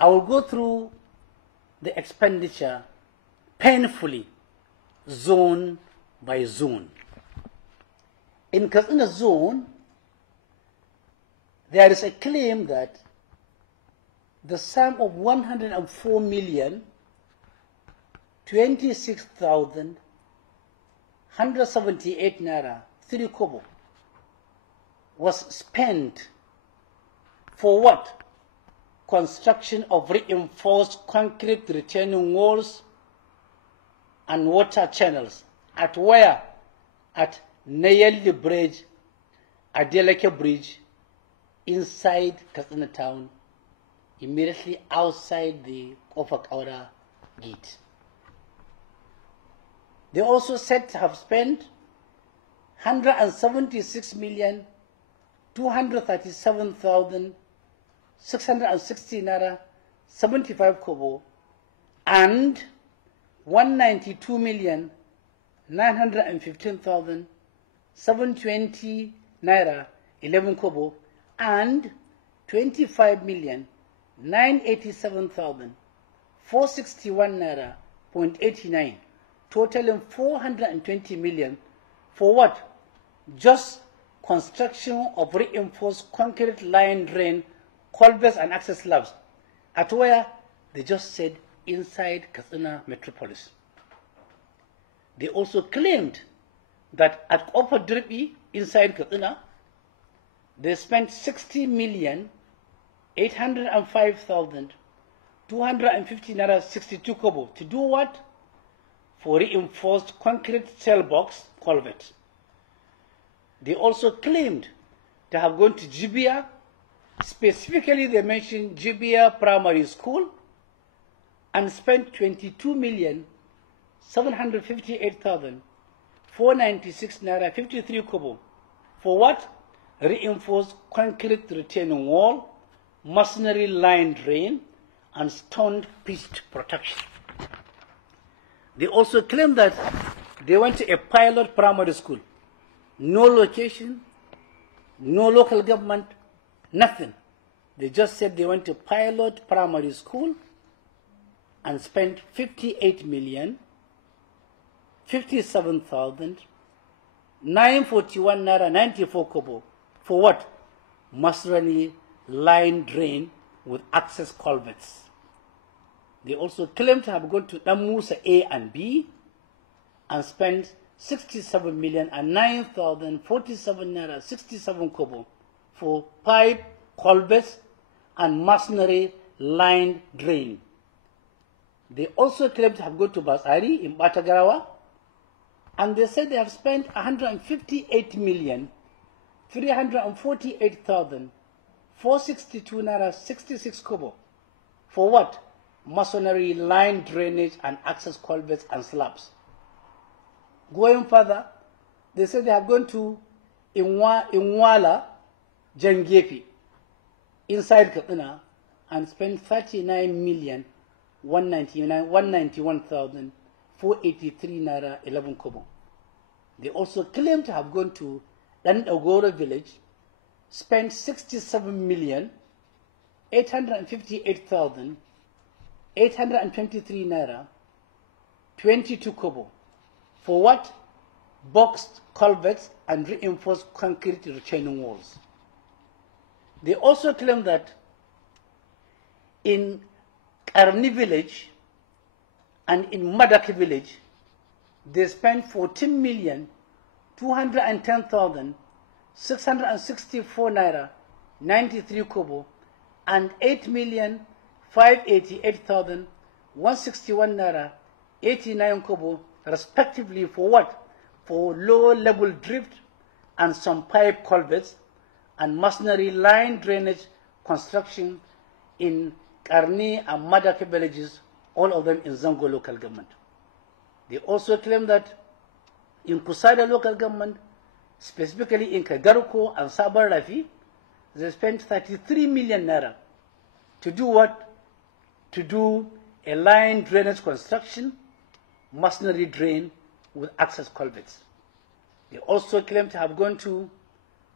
I will go through the expenditure painfully, zone by zone. In Katsina zone, there is a claim that the sum of 104,026,178 naira 3 kobo was spent for what? Construction of reinforced concrete retaining walls and water channels at where? At Nayeli Bridge, Adeleke Bridge, inside Katsina town, immediately outside the Ofakaura gate. They also said to have spent 176,237,660 naira 75 kobo and 192,915,720 naira 11 kobo and 25,987,461 naira 0.89, totaling 420 million for what? Just construction of reinforced concrete line drain, culverts and access slabs at where? They just said inside Katsina metropolis. They also claimed that at Upper Drippy inside Katsina, they spent 60,805,250 naira 62 kobo to do what? For reinforced concrete cell box culvert. They also claimed to have gone to Jibia. Specifically, they mentioned Jibia Primary School and spent 22,758,496 naira 53 kobo for what? Reinforced concrete retaining wall, masonry line drain, and stone pitched protection. They also claimed that they went to a pilot primary school. No location, no local government, nothing. They just said they went to pilot primary school and spent 58,057,941 naira 94 kobo for what? Masonry line drain with access culverts. They also claimed to have gone to Damusa A and B and spent 67,009,047 naira 67 kobo for pipe, culverts, and masonry line drain. They also claimed to have gone to Basari in Batagarawa, and they said they have spent 158,348,462 naira 66 kobo for what? Masonry line drainage and access culverts and slabs. Going further, they said they have gone to Inwala, Jangepi, inside Katsina, and spent 39,191,483 naira 11 kobo. They also claim to have gone to Dandagoro village, spent 67,858,823 naira 22 kobo for what? Boxed culverts and reinforced concrete retaining walls. They also claim that in Karni village and in Madaki village, they spent 14,210,664 naira 93 kobo and 8,588,161 naira 89 kobo respectively for what? For low-level drift and some pipe culverts and masonry line drainage construction in Karni and Madaki villages, all of them in Zango local government. They also claim that in Kusada local government, specifically in Kagaruko and Sabar Rafi, they spent 33 million naira to do what? To do a line drainage construction, masonry drain with access culverts. They also claim to have gone to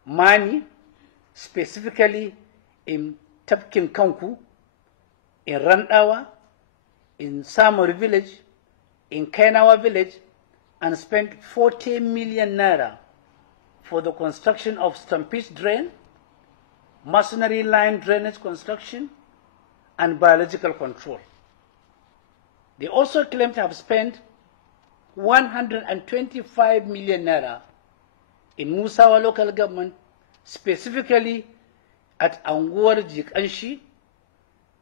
Mani, specifically in Tapkin Kanku, in Randawa, in Samori village, in Kainawa village, and spent 40 million naira for the construction of stumpage drain, masonry line drainage construction, and biological control. They also claim to have spent 125 million naira in Musawa local government, specifically at Anguwar Jikanshi,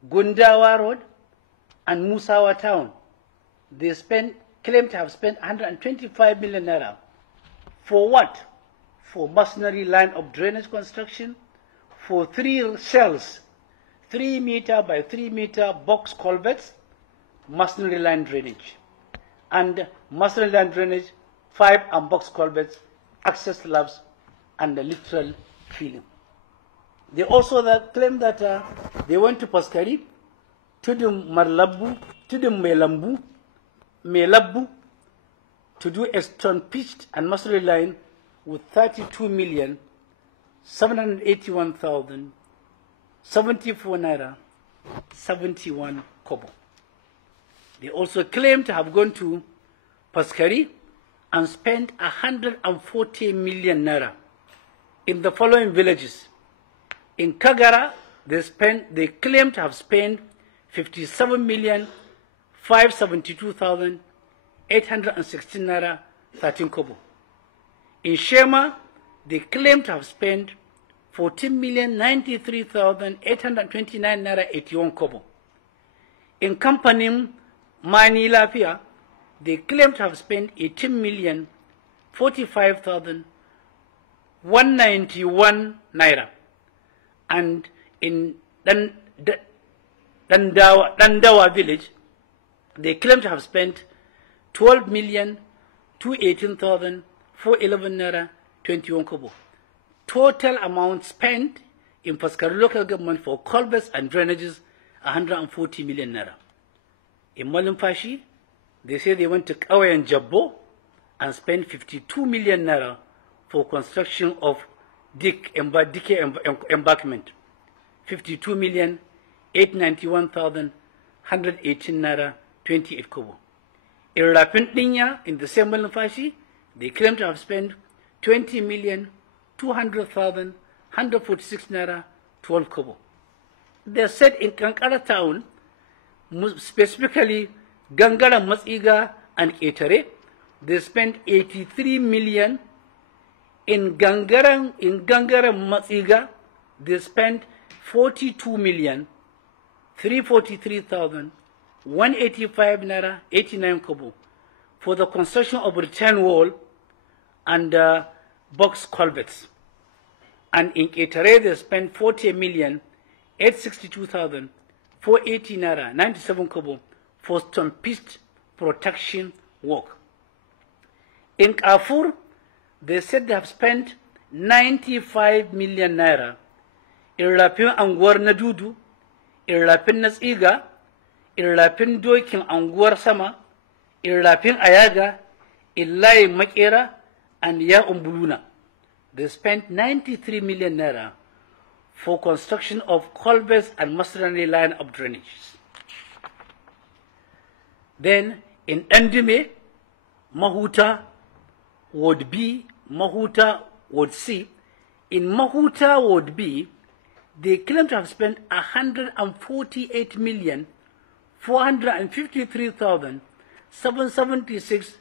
Gundawa Road, and Musawa Town. They claim to have spent 125 million naira. For what? For masonry line of drainage construction, for 3 shells, 3 meter by 3 meter box culverts, masonry line drainage, and masonry line drainage, 5 and box culverts, access slabs, and the literal filling. They also claim that they went to Paskari, Tudum Marlabu, Tudum Melabu, to do a stone pitched and masonry line with 32,781,074 naira 71 kobo. They also claim to have gone to Paskari and spent 140 million naira in the following villages. In Kagara, they claim to have spent 57,572,816 naira 13 kobo. In Shema, they claim to have spent 14,093,829 naira 81 kobo. In Kampaign, Mani Lapia, they claim to have spent 18,045,191 naira. And in Dandawa village, they claim to have spent 12,218,411 naira 21 kobo. Total amount spent in Paskari local government for culverts and drainages, 140 million naira. In Malimfashi, they say they went to Kawe and Jabbo and spent 52 million naira for construction of Dike embankment, 52,891,118 naira 28 kobo. In Rapindinya, in the same Malimfashi, they claim to have spent 20,200,146 naira 12 kobo. They said in Kankara town, specifically Gangara Matsiga and Ketare, they spent 83 million. In Gangara Matsiga, they spent 42,343,185 naira 89 kobo for the construction of return wall and box culverts. And in Ketare, they spent 40,862,480 naira 97 kobo for stampede protection work. In Kafur, they said they have spent 95 million naira in Rapin Anguwar Nadudu, in Rapin Natsiga, in Rapin Dokin Anguwar Sama, in Rapin Ayaga, in Lai Makera, and Ya Umbuluna. They spent 93 million naira for construction of culverts and masonry line of drainage. Then in Endime, Mahuta, Ward B, Mahuta, Ward C, in Mahuta, Ward B, they claim to have spent 148,453,776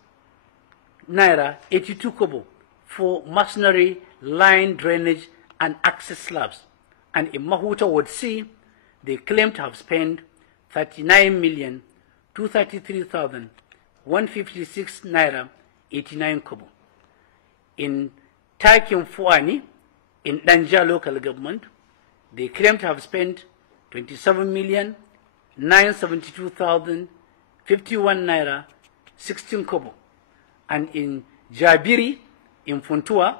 naira 82 kobo for masonry line drainage and access slabs. And in Mahuta Ward C, they claim to have spent 39,233,156 naira 89 kobo. In Takim Fuani, in Danja local government, they claim to have spent 27,972,051 naira 16 kobo. And in Jabiri, in Funtua,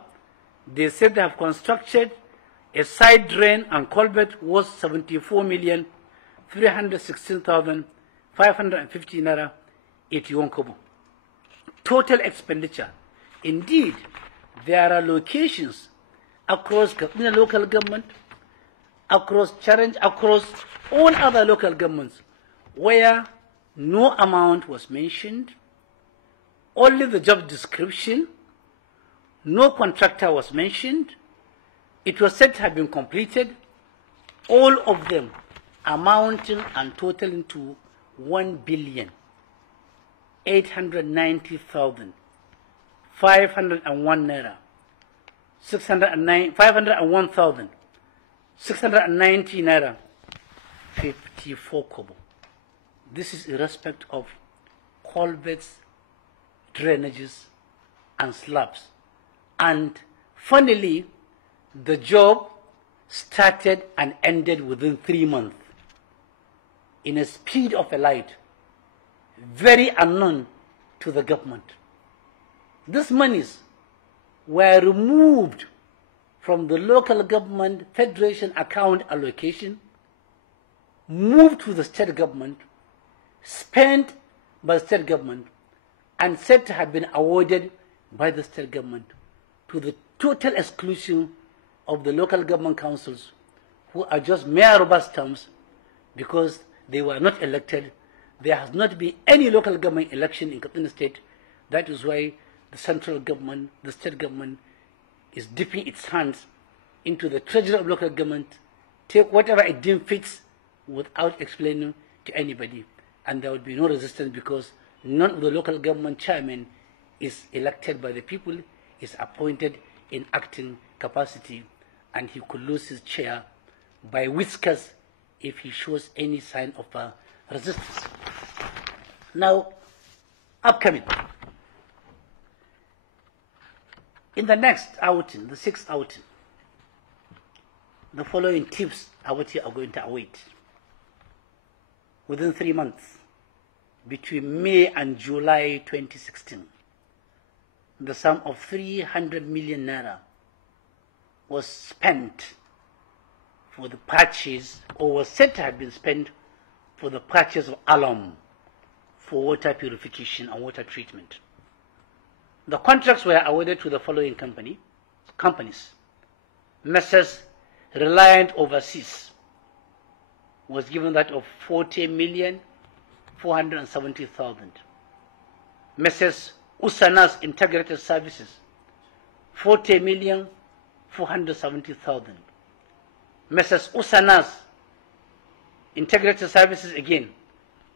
they said they have constructed a side drain and culvert worth 74,316,550 naira 81 kobo. Total expenditure. Indeed, there are locations across Katsina local government across challenge across all other local governments where no amount was mentioned, only the job description, no contractor was mentioned. It was said to have been completed, all of them amounting and totaling to 1,890,501 naira, 501,690 naira, 54 kobo. This is irrespective of culverts, drainages, and slabs. And finally, the job started and ended within 3 months in a speed of a light, very unknown to the government. These monies were removed from the local government federation account allocation, moved to the state government, spent by the state government, and said to have been awarded by the state government, to the total exclusion of the local government councils, who are just mere rubber stamps because they were not elected. There has not been any local government election in Katsina State. That is why the central government, the state government, is dipping its hands into the treasury of local government, take whatever it deems fits without explaining to anybody. And there would be no resistance because none of the local government chairman is elected by the people, is appointed in acting capacity, and he could lose his chair by whiskers if he shows any sign of resistance. Now, upcoming. In the next outing, the 6th outing, the following tips are what you are going to await. Within 3 months, between May and July 2016, the sum of 300 million naira was spent for the purchase, or was said to have been spent for the purchase of alum for water purification and water treatment. The contracts were awarded to the following companies. Messrs. Reliant Overseas was given that of 40,470,000. Messrs. Usanas Integrated Services, 40,470,000. Messrs. Usanas Integrated Services again,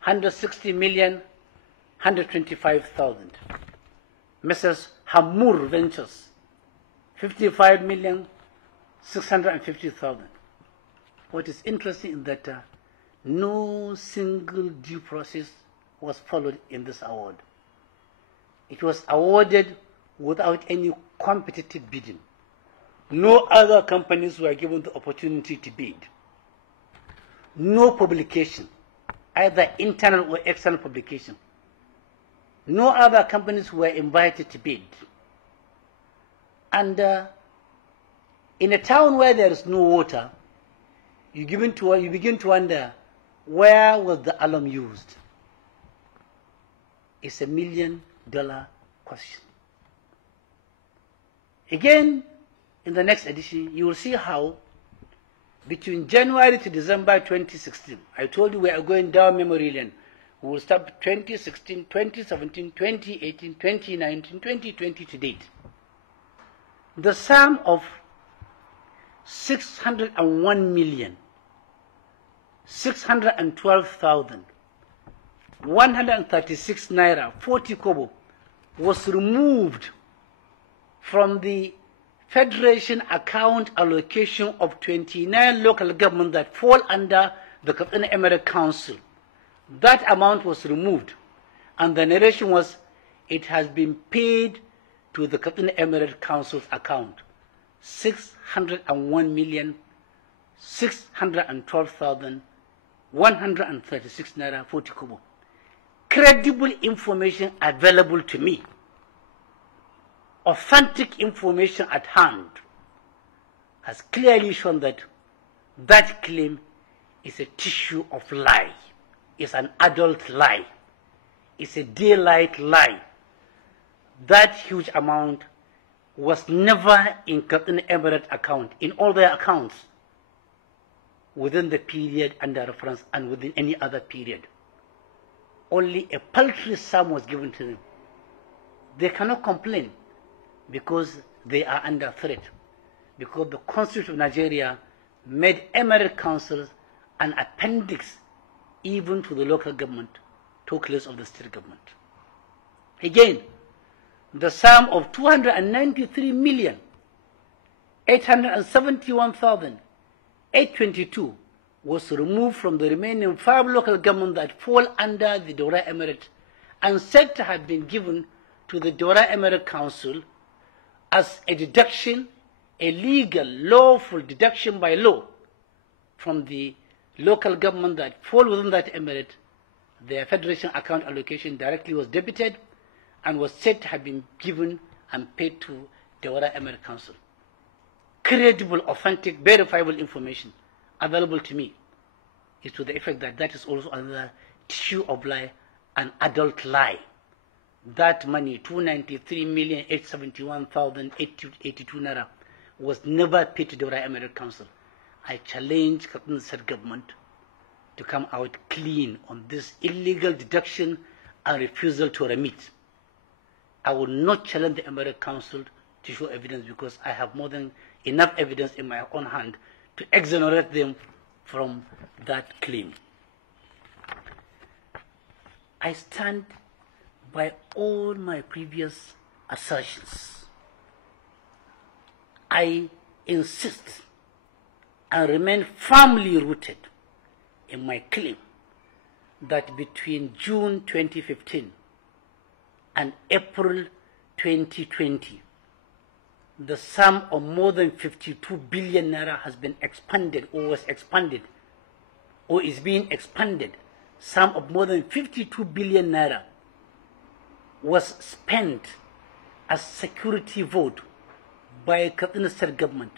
160,125,000. Messrs. Hamur Ventures, 55,650,000. What is interesting is that no single due process was followed in this award. It was awarded without any competitive bidding. No other companies were given the opportunity to bid. No publication, either internal or external publication. No other companies were invited to bid. And in a town where there is no water, you begin to wonder, where was the alum used? It's $1 million question. Again, in the next edition, you will see how between January to December 2016, I told you we are going down memory lane. We will start 2016, 2017, 2018, 2019, 2020 to date. The sum of 601,612,136 naira 40 kobo was removed from the Federation account allocation of 29 local governments that fall under the Katsina Emirate Council. That amount was removed, and the narration was, it has been paid to the Katsina Emirate Council's account. 601,612,136 naira 40 kobo. Credible information available to me, authentic information at hand, has clearly shown that that claim is a tissue of lie, is an adult lie, is a daylight lie. That huge amount was never in Katsina Emirate account, in all their accounts. within the period under reference and within any other period. Only a paltry sum was given to them. They cannot complain because they are under threat, because the Constitution of Nigeria made emirate councils an appendix even to the local government, talk less of the state government. Again, the sum of 293,871,822 was removed from the remaining 5 local governments that fall under the Daura Emirate and said to have been given to the Daura Emirate Council as a deduction, a legal, lawful deduction by law from the local government that fall within that emirate. Their federation account allocation directly was debited and was said to have been given and paid to the Daura Emirate Council. Credible, authentic, verifiable information available to me is to the effect that that is also another tissue of lie, an adult lie. That money, 293,871,882 naira, was never paid to the Daura Emirate Council. I challenge Katsina State government to come out clean on this illegal deduction and refusal to remit. I will not challenge the Emirate Council to show evidence because I have more than enough evidence in my own hand to exonerate them from that claim. I stand by all my previous assertions. I insist and remain firmly rooted in my claim that between June 2015 and April 2020, the sum of more than 52 billion naira has been expanded or was expanded or is being expanded. Sum of more than 52 billion naira was spent as security vote by Katsina State government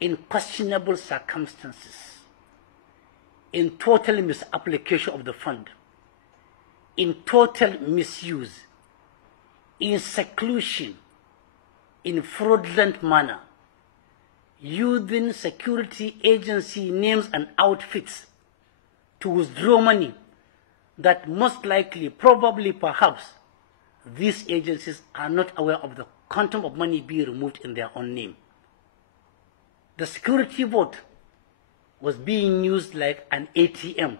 in questionable circumstances, in total misapplication of the fund, in total misuse, in seclusion, in fraudulent manner, using security agency names and outfits to withdraw money that most likely, probably, perhaps, these agencies are not aware of the quantum of money being removed in their own name. The security vote was being used like an ATM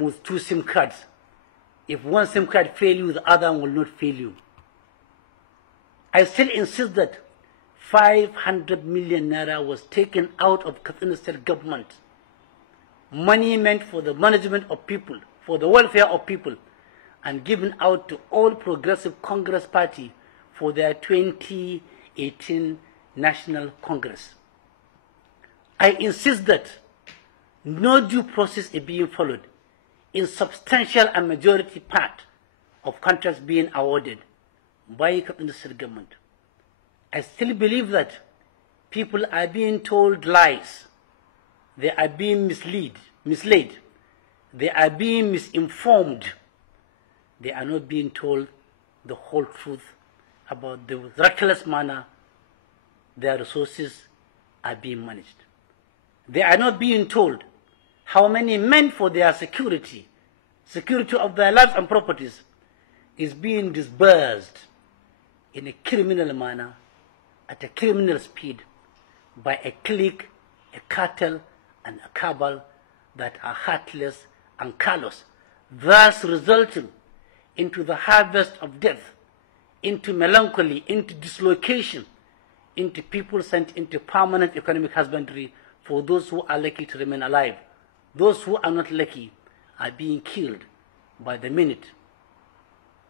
with 2 SIM cards. If one SIM card fails you, the other one will not fail you. I still insist that 500 million naira was taken out of Katsina State government, money meant for the management of people, for the welfare of people, and given out to all Progressive Congress Party for their 2018 National Congress. I insist that no due process is being followed in substantial and majority part of contracts being awarded by Katsina State government. I still believe that people are being told lies. They are being misled. They are being misinformed. They are not being told the whole truth about the reckless manner their resources are being managed. They are not being told how many men for their security of their lives and properties, is being disbursed in a criminal manner, at a criminal speed, by a clique, a cartel, and a cabal that are heartless and callous, thus resulting into the harvest of death, into melancholy, into dislocation, into people sent into permanent economic husbandry for those who are lucky to remain alive. Those who are not lucky are being killed by the minute,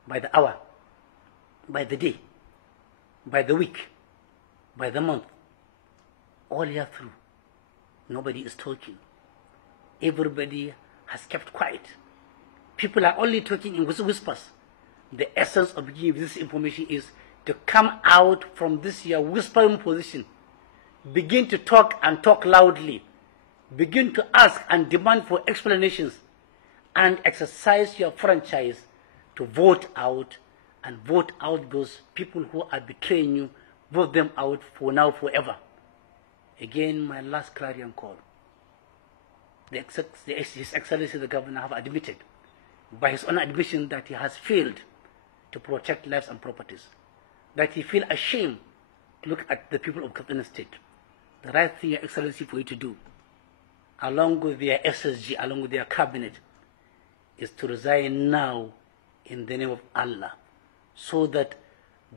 by the hour, by the day, by the week, by the month, all year through. Nobody is talking. Everybody has kept quiet. People are only talking in whispers. The essence of giving this information is to come out from this your whispering position. Begin to talk and talk loudly. Begin to ask and demand for explanations, and exercise your franchise to vote out those people who are betraying you. Vote them out for now, forever. Again, my last clarion call. His Excellency the Governor have admitted, by his own admission, that he has failed to protect lives and properties, that he feels ashamed to look at the people of Katsina State. The right thing, Your Excellency, for you to do, along with their SSG, along with their cabinet, is to resign now in the name of Allah, so that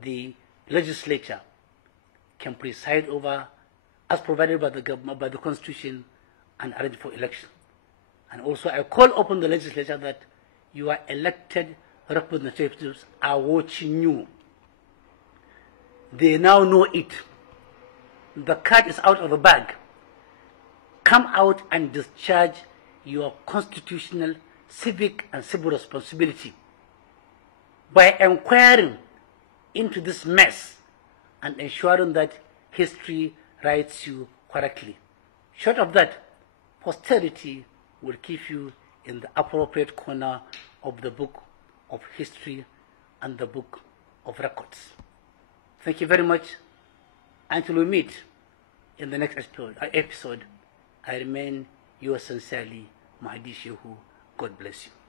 the legislature can preside over, as provided by the government, by the Constitution, and arrange for election. And also I call upon the legislature that your elected representatives are watching you. They now know it. The cat is out of the bag. Come out and discharge your constitutional, civic, and civil responsibility by inquiring into this mess and ensuring that history writes you correctly. Short of that, posterity will keep you in the appropriate corner of the book of history and the book of records. Thank you very much. Until we meet in the next episode, I remain yours sincerely, Mahdi Shehu. God bless you.